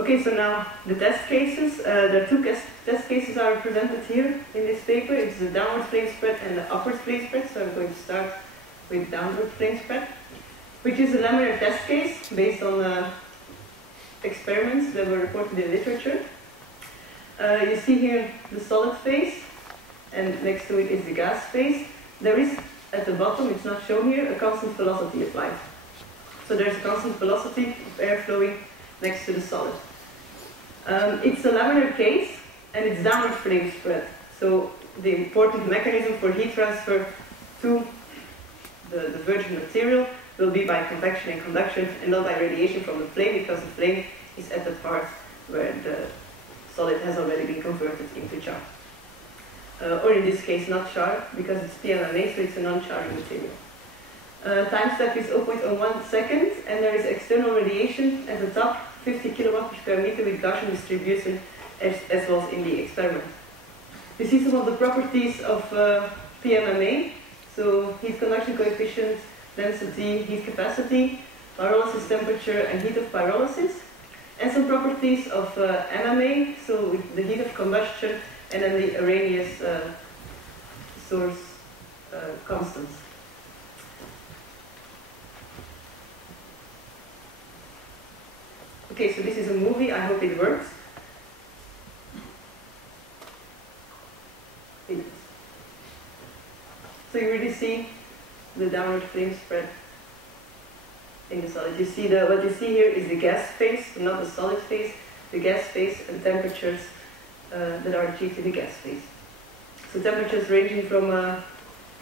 Okay, so now the test cases. There are two test cases are presented here in this paper. It's the downward flame spread and the upward flame spread. So I'm going to start with downward flame spread, which is a laminar test case based on experiments that were reported in literature. You see here the solid phase, and next to it is the gas phase. There is, at the bottom, it's not shown here, a constant velocity applied. So there's a constant velocity of air flowing next to the solid. It's a laminar case, and it's downward flame spread. So the important mechanism for heat transfer to the virgin material will be by convection and conduction, and not by radiation from the flame, because the flame is at the part where the solid has already been converted into char. Or in this case, not char, because it's PMMA, so it's a non-charring material. Time step is 0.01 seconds, and there is external radiation at the top, 50 kilowatt per square meter with Gaussian distribution, as was in the experiment. You see some of the properties of PMMA, so heat conduction coefficient, density, heat capacity, pyrolysis temperature, and heat of pyrolysis, and some properties of MMA, so with the heat of combustion, and then the Arrhenius source constants. Okay, so this is a movie, I hope it works. So you really see the downward flame spread in the solid. You see what you see here is the gas phase, not the solid phase, the gas phase and temperatures that are achieved in the gas phase. So temperatures ranging from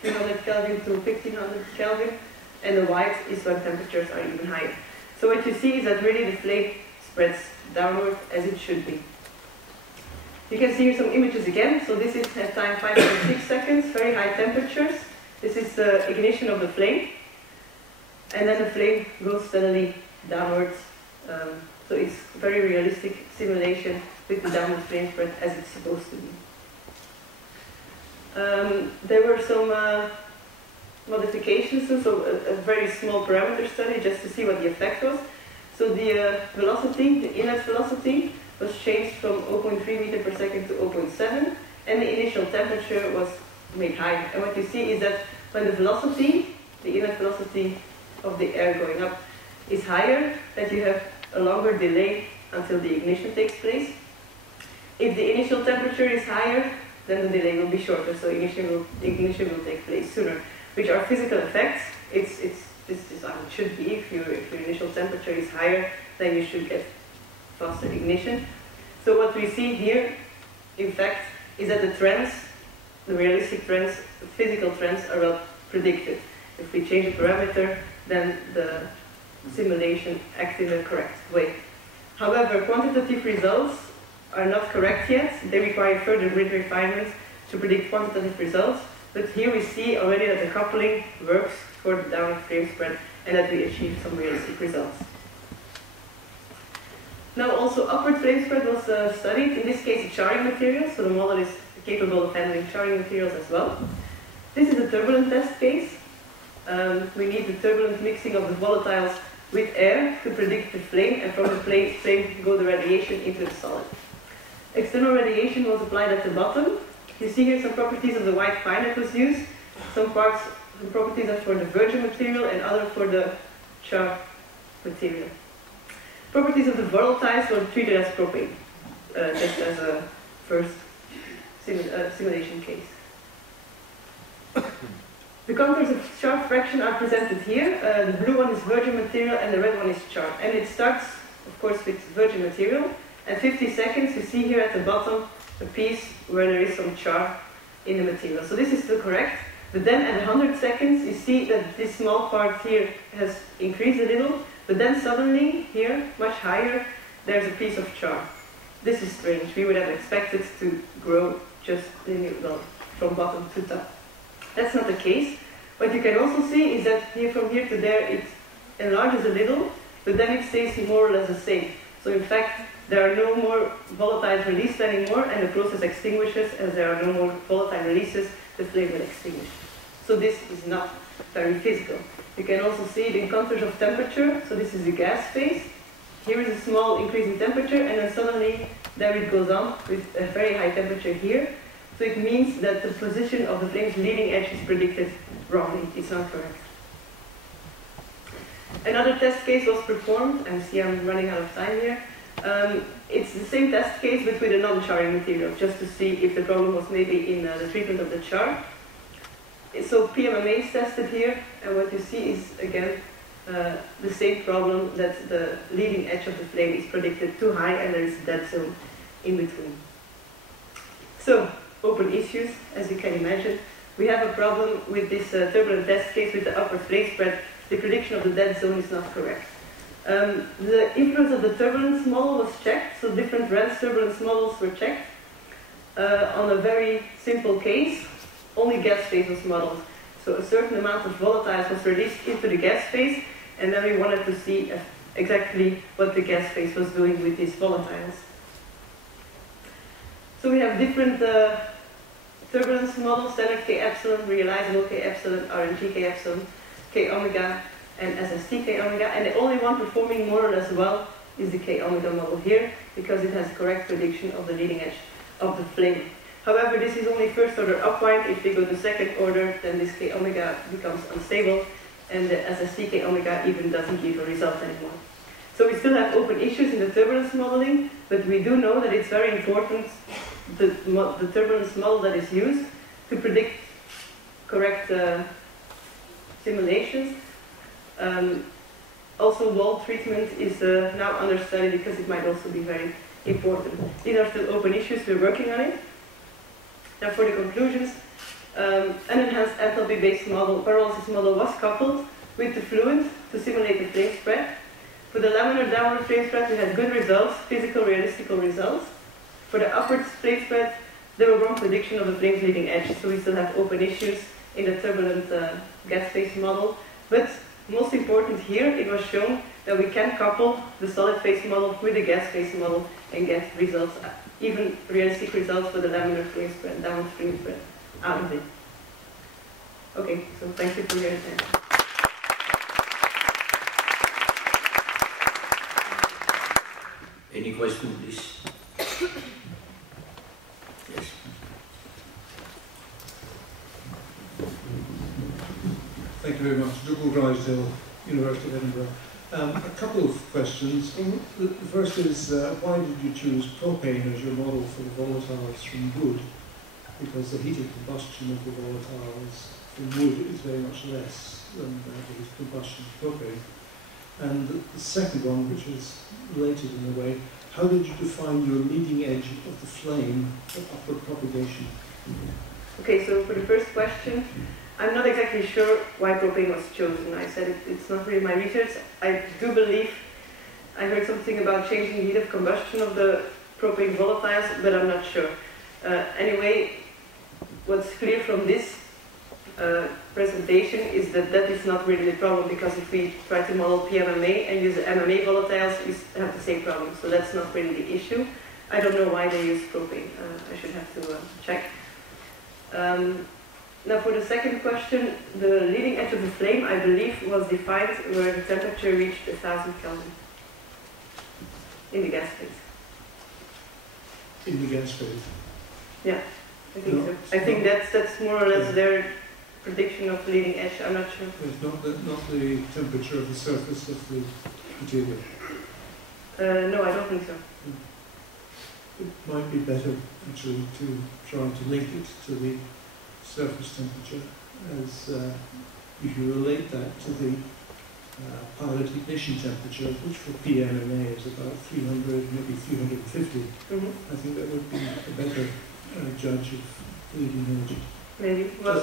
300 Kelvin to 1500 Kelvin, and the white is when temperatures are even higher. So what you see is that really the flame spreads downward as it should be. You can see here some images again. So this is at time 5.6 seconds, very high temperatures. This is the ignition of the flame. And then the flame goes steadily downwards. So it's very realistic simulation with the downward flame spread as it's supposed to be. There were some modifications, so a very small parameter study just to see what the effect was. So the velocity, the inlet velocity, was changed from 0.3 meter per second to 0.7, and the initial temperature was made higher. And what you see is that when the velocity, the inlet velocity of the air going up, is higher, that you have a longer delay until the ignition takes place. If the initial temperature is higher, then the delay will be shorter, so ignition will take place sooner, which are physical effects. This is how it should be. If your initial temperature is higher, then you should get faster ignition. So what we see here, in fact, is that the trends, the realistic trends, the physical trends are well predicted. If we change a parameter, then the simulation acts in the correct way. However, quantitative results are not correct yet. They require further grid refinement to predict quantitative results. But here we see already that the coupling works for the downward flame spread and that we achieve some realistic results. Now also upward flame spread was studied, in this case a charring material, so the model is capable of handling charring materials as well. This is a turbulent test case. We need the turbulent mixing of the volatiles with air to predict the flame, and from the flame go the radiation into the solid. External radiation was applied at the bottom. You see here some properties of the white pine that was used. Some properties are for the virgin material and other for the char material. Properties of the volatiles were treated as propane, just as a first simulation case. The contours of char fraction are presented here. The blue one is virgin material and the red one is char. And it starts, of course, with virgin material. At 50 seconds, you see here at the bottom a piece where there is some char in the material. So this is still correct. But then at 100 seconds, you see that this small part here has increased a little. But then suddenly, here, much higher, there's a piece of char. This is strange. We would have expected to grow just from bottom to top. That's not the case. What you can also see is that here, from here to there, it enlarges a little, but then it stays more or less the same. So in fact, there are no more volatiles released anymore, and the process extinguishes. As there are no more volatile releases, the flame will extinguish. So this is not very physical. You can also see it in contours of temperature. So this is the gas phase. here is a small increase in temperature, and then suddenly there it goes on with a very high temperature here. So it means that the position of the flame's leading edge is predicted wrongly. It's not correct. Another test case was performed, and see I'm running out of time here. It's the same test case but with a non-charring material, just to see if the problem was maybe in the treatment of the char. So PMMA is tested here, and what you see is again the same problem, that the leading edge of the flame is predicted too high and there is a dead zone in between. So, open issues, as you can imagine. We have a problem with this turbulent test case with the upward flame spread. The prediction of the dead zone is not correct. The influence of the turbulence model was checked, so different Rand's turbulence models were checked. On a very simple case, only gas phase was modeled. So a certain amount of volatiles was released into the gas phase, and then we wanted to see exactly what the gas phase was doing with these volatiles. So we have different turbulence models: standard K epsilon, realizable K epsilon, RNG K epsilon, K omega, and SST K omega, and the only one performing more or less well is the K omega model here, because it has correct prediction of the leading edge of the flame. However, this is only first order upwind. If we go to second order, then this K omega becomes unstable, and the SST K omega even doesn't give a result anymore. So we still have open issues in the turbulence modeling, but we do know that it's very important, the turbulence model that is used to predict correct simulations. Also, wall treatment is now under study because it might also be very important. These are still open issues, we're working on it. Now for the conclusions, an enhanced enthalpy-based model, pyrolysis model, was coupled with the fluid to simulate the flame spread. For the laminar downward flame spread, we had good results, physical, realistical results. For the upward flame spread, there were wrong prediction of the flame's leading edge, so we still have open issues in the turbulent gas phase model. But most important here, it was shown that we can couple the solid phase model with the gas phase model and get results, even realistic results for the laminar flame spread, downward flame spread, out of it. Okay, so thank you for your attention. Any question, please? Yes. Thank you very much. Douglas Drysdale, University of Edinburgh. A couple of questions. Mm-hmm. The first is, why did you choose propane as your model for the volatiles from wood? Because the heated combustion of the volatiles from wood is very much less than the heated combustion of propane. And the second one, which is related in a way, how did you define your leading edge of the flame for upward propagation? Okay, so for the first question, I'm not exactly sure why propane was chosen. I said it's not really my research. I do believe I heard something about changing the heat of combustion of the propane volatiles, but I'm not sure. Anyway, what's clear from this presentation is that that is not really the problem, because if we try to model PMMA and use the MMA volatiles, we have the same problem. So that's not really the issue. I don't know why they use propane. I should have to check. Now for the second question, the leading edge of the flame, I believe, was defined where the temperature reached 1000 Kelvin in the gas phase. In the gas phase? Yeah, I think so. I think that's more or less their prediction of leading edge. I'm not sure. It's not the temperature of the surface of the material? No, I don't think so. It might be better, actually, to try to link it to the surface temperature, as if you relate that to the pilot ignition temperature, which for PMMA is about 300, maybe 350. I think that would be a better judge of leading edge. Maybe. Well,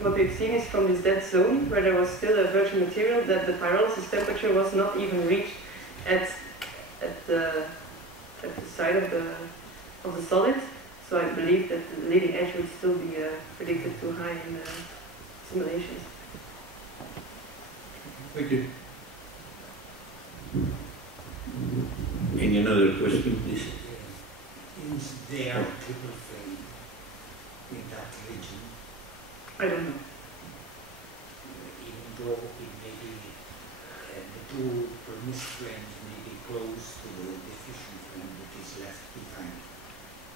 what we've seen is from this dead zone, where there was still a virgin material, that the pyrolysis temperature was not even reached at the side of the solid. So I believe that the leading edge would still be predicted too high in simulations. Thank you. Any another question, please? Is there triple flame in that region? I don't know. Even though it may be the true permissed frames may be close to the deficient frame which is left behind,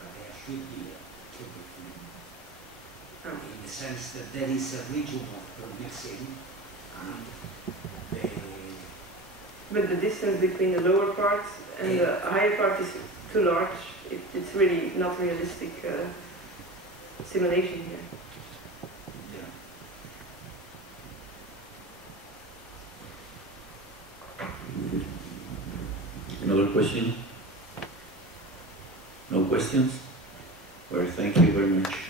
but there should be a triple frame. In the sense that there is a region of permissing and But the distance between the lower part and the higher part is too large. It's really not realistic simulation here. Another question? No questions? Well, thank you very much.